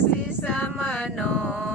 श्री समनो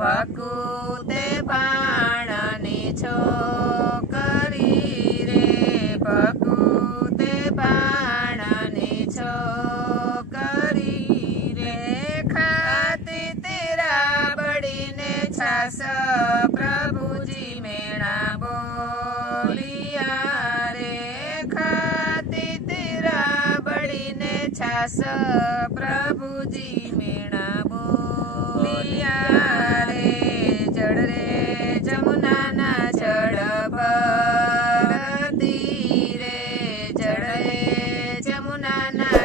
પકુતે બાણની છોકરી રે પકુતે બાણની છોકરી રે ખાતી તેરા બળીને છાસ છાસ પ્રભુજી મેણા બોલિયા રે જળ રે જમુનાના જળ ભરતી રે જળ રે જમુનાના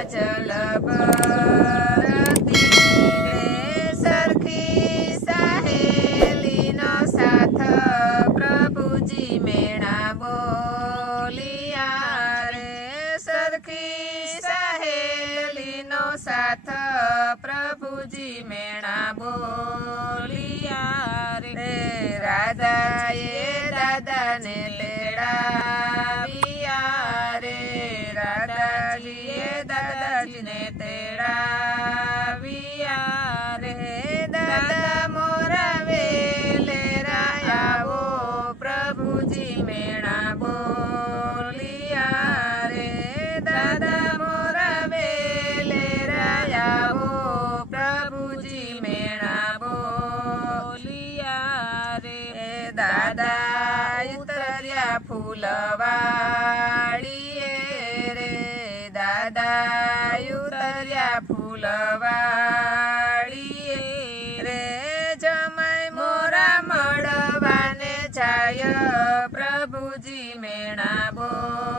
પ્રભુજી મેણા બોલિયા રે રાધાએ દાદાને તેડાવ્યા રે રાધાજીએ દાદાજીને તેડાવ્યા રે દાદા મોરા વેલે રાયાવો પ્રભુજી મેણા બોલિયા રે દાદા મોરા દાદા ઉતર્યા ફૂલવાડીએ રે. દાદા ઉતર્યા ફૂલવાડીએ રે. જમાય મોરા મળવાને જાય પ્રભુજી મેણા બોલ